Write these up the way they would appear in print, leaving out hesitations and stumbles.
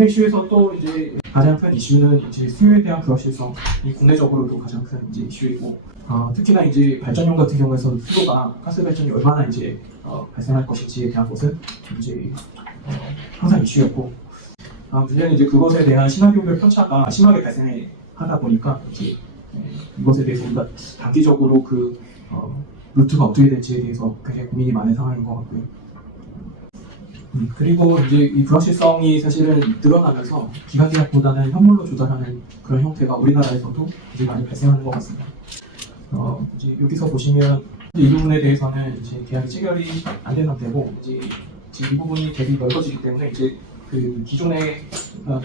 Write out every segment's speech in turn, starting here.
국내 이슈에서 또 이제 가장 큰 이슈는 이제 수요에 대한 불확실성이 국내적으로도 가장 큰 이제 이슈이고, 특히나 이제 발전용 같은 경우에서 수요가 가스 발전이 얼마나 이제 발생할 것인지에 대한 것은 이제 항상 이슈였고, 문제는 이제 그것에 대한 시나리오별 편차가 심하게 발생하다 보니까 이제 이것에 대해서 우리가 단기적으로 루트가 어떻게 될지에 대해서 굉장히 고민이 많은 상황인 것 같고요. 그리고 이제 이 불확실성이 사실은 늘어나면서 기간계약보다는 현물로 조달하는 그런 형태가 우리나라에서도 이제 많이 발생하는 것 같습니다. 이제 여기서 보시면 이 부분에 대해서는 이제 계약이 체결이 안 된 상태고, 이제 이 부분이 되게 넓어지기 때문에 이제 그 기존의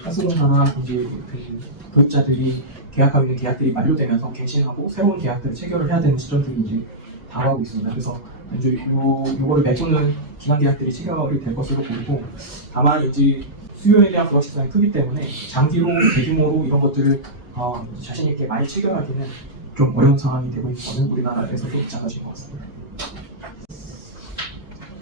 가스공사나 이제 그 도입자들이 계약하고 있는 계약들이 만료되면서 갱신하고 새로운 계약들을 체결을 해야 되는 시점들이 이제 다가오고 있습니다. 그래서 이제 요거를 메꾸는 기간 계약들이 체결이 될 것으로 보이고, 다만 이제 수요에 대한 불확실성이 크기 때문에 장기로 대규모로 이런 것들을 자신 있게 많이 체결하기는 좀 어려운 상황이 되고 있는 것은 우리나라에서도 마찬가지인 것 같습니다.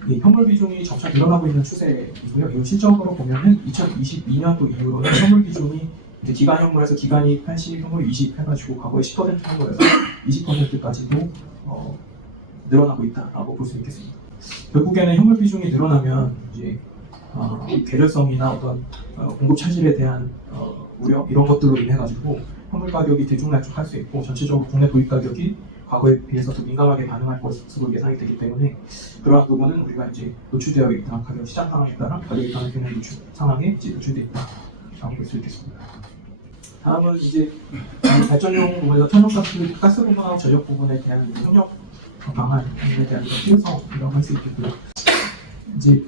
이 현물 비중이 점차 늘어나고 있는 추세이고요. 이 실적으로 보면은 2022년도 이후로는 현물 비중이 이제 기간 현물에서 기간이 80, 현물이 20 해가지고 과거에 10% 현물에서 20%까지도 늘어나고 있다라고 볼 수 있겠습니다. 결국에는 현물 비중이 늘어나면 이제 계절성이나 어떤 공급 차질에 대한 우려 이런 것들로 인해 가지고 현물 가격이 들쭉날쭉할 수 있고, 전체적으로 국내 도입 가격이 과거에 비해서 더 민감하게 반응할 것으로 예상이 되기 때문에 그러한 부분은 우리가 이제 노출되어 있다, 가격 시장 상황에 따라 가격이 변화되는 상황에 이제 노출되어 있다라고 볼 수 있겠습니다. 다음은 이제 발전용 부분에서 천연가스, 가스 부분하고 전력 부분에 대한 협력 방안에 대한 필요성이라고 할 수 있겠고요. 이제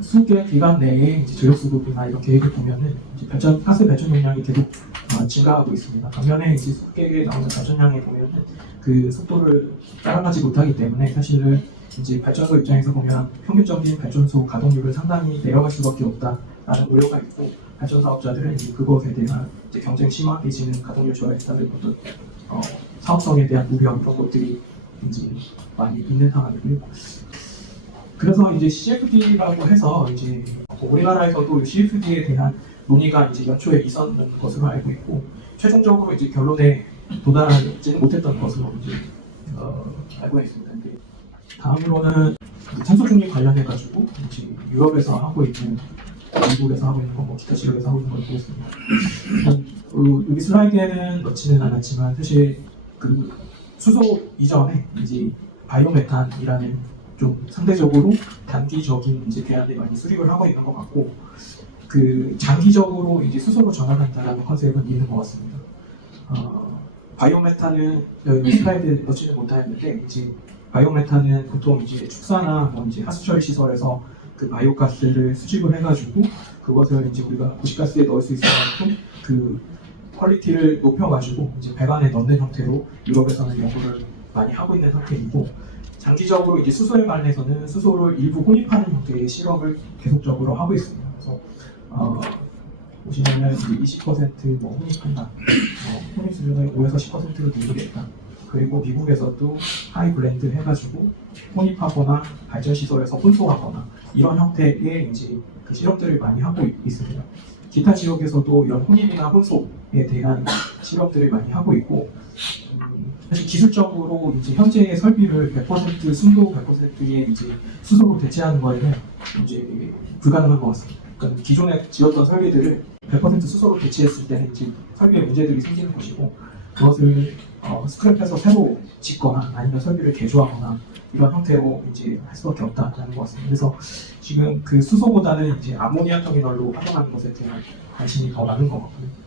수개 기간 내에 이제 전력 수급이나 이런 계획을 보면은 이제 가스 발전 용량이 계속 증가하고 있습니다. 반면에 이제 수개에 나오는 발전량에 보면은 그 속도를 따라가지 못하기 때문에 사실은 이제 발전소 입장에서 보면 평균적인 발전소 가동률을 상당히 내려갈 수밖에 없다라는 우려가 있고, 발전 사업자들은 이제 그것에 대한 이제 경쟁 심화해지는 가동률 저하에 따른 어떤 사업성에 대한 우려 이런 것들이 이제 많이 있는 상황이고요. 그래서 이제 CFD라고 해서 이제 우리나라에서도 CFD에 대한 논의가 이제 연초에 있었는 것으로 알고 있고, 최종적으로 이제 결론에 도달하지는 못했던 것으로 이제 알고 있습니다. 다음으로는 탄소 중립 관련해 가지고 이제 유럽에서 하고 있는, 미국에서 하고 있는 거, 뭐 기타 지역에서 하고 있는 걸 보겠습니다. 여기 슬라이드에는 넣지는 않았지만 사실 그 수소 이전에 이제 바이오메탄이라는 좀 상대적으로 단기적인 이제 대안을 많이 수립을 하고 있는 것 같고, 그 장기적으로 이제 수소로 전환한다라는 컨셉은 있는 것 같습니다. 바이오메탄은 여기 슬라이드에 넣지는 못하였는데, 이제 바이오메탄은 보통 이제 축사나 뭐 이제 하수처리 시설에서 그 바이오가스를 수집을 해가지고 그것을 이제 우리가 도시가스에 넣을 수 있을 만큼 그 퀄리티를 높여가지고 이제 배관에 넣는 형태로 유럽에서는 연구를 많이 하고 있는 상태이고, 장기적으로 이제 수소에 관해서는 수소를 일부 혼입하는 형태의 실험을 계속적으로 하고 있습니다. 그래서 보시면은 이제 20%뭐 혼입한다, 혼입 수준을 5에서 10%로 늘리겠다. 그리고 미국에서도 하이 블렌드 해가지고 혼입하거나 발전 시설에서 혼소하거나 이런 형태의 이제 그 실험들을 많이 하고 있습니다. 기타 지역에서도 이런 혼입이나 혼소에 대한 실험들을 많이 하고 있고, 사실 기술적으로 이제 현재의 설비를 100% 순도 100%의 이제 수소로 대체하는 거에는 이제 불가능한 것 같습니다. 그러니까 기존에 지었던 설비들을 100% 수소로 대체했을 때는 이제 설비에 문제들이 생기는 것이고, 그것을 스크랩해서 새로 짓거나 아니면 설비를 개조하거나 이런 형태로 이제 할 수밖에 없다는 것 같습니다. 그래서 지금 그 수소보다는 이제 아모니아 터미널로 활용하는 것에 대한 관심이 더 많은 것 같고요.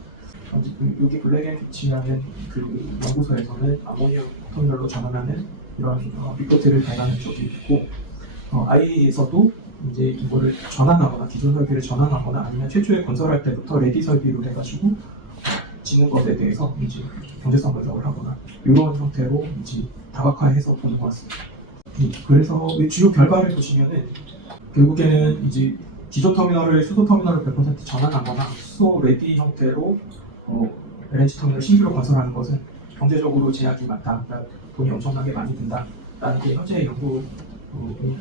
여기 블랙앤피치라는 그 연구소에서는 아모니아 터미널로 전환하는 이런 리포트를 발간한 적이 있고, IAEA에서도 이제 이거를 전환하거나 기존 설비를 전환하거나 아니면 최초에 건설할 때부터 레디 설비로 해가지고 짓는 것에 대해서 이제 경제성 분석을 하거나 이런 형태로 이제 다각화해서 보는 것 같습니다. 그래서 주요 결과를 보시면은 결국에는 이제 기존 터미널을 수소 터미널을 100% 전환하거나 수소 레디 형태로 LNG 터미널 신규로 건설하는 것은 경제적으로 제약이 많다, 그러니까 돈이 엄청나게 많이 든다라는 게 현재의 연구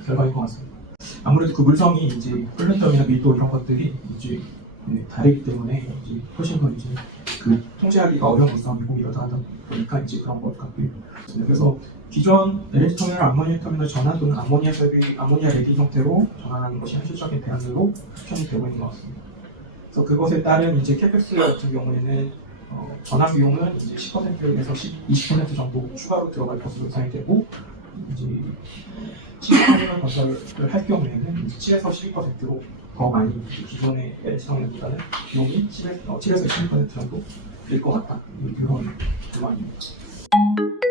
결과인 것 같습니다. 아무래도 그 물성이 이제 플랜텀이나 밀도 이런 것들이 이제 다르기 때문에 이제 훨씬 더 이제 그 통제하기가 어려운 것과 미국이 이러다 보니까 이제 그런 것 같고요. 그래서 기존 LNG 터미널, 암모니아 터미널 전환 또는 암모니아 설비, 암모니아 레디 형태로 전환하는 것이 현실적인 대안으로 추천이 되고 있는 것 같습니다. 그래서 그것에 따른 이제 캐펙스 같은 경우에는 전환 비용은 이제 10%에서 20% 정도 추가로 들어갈 것으로 예상이 되고 이제 시스템을 건설을 할 경우에는 7에서 12%로 더 많이 기존의 LNG 터미널보다는 비용이 7에서 12% 정도 될 것 같다. 이런 결론입니다.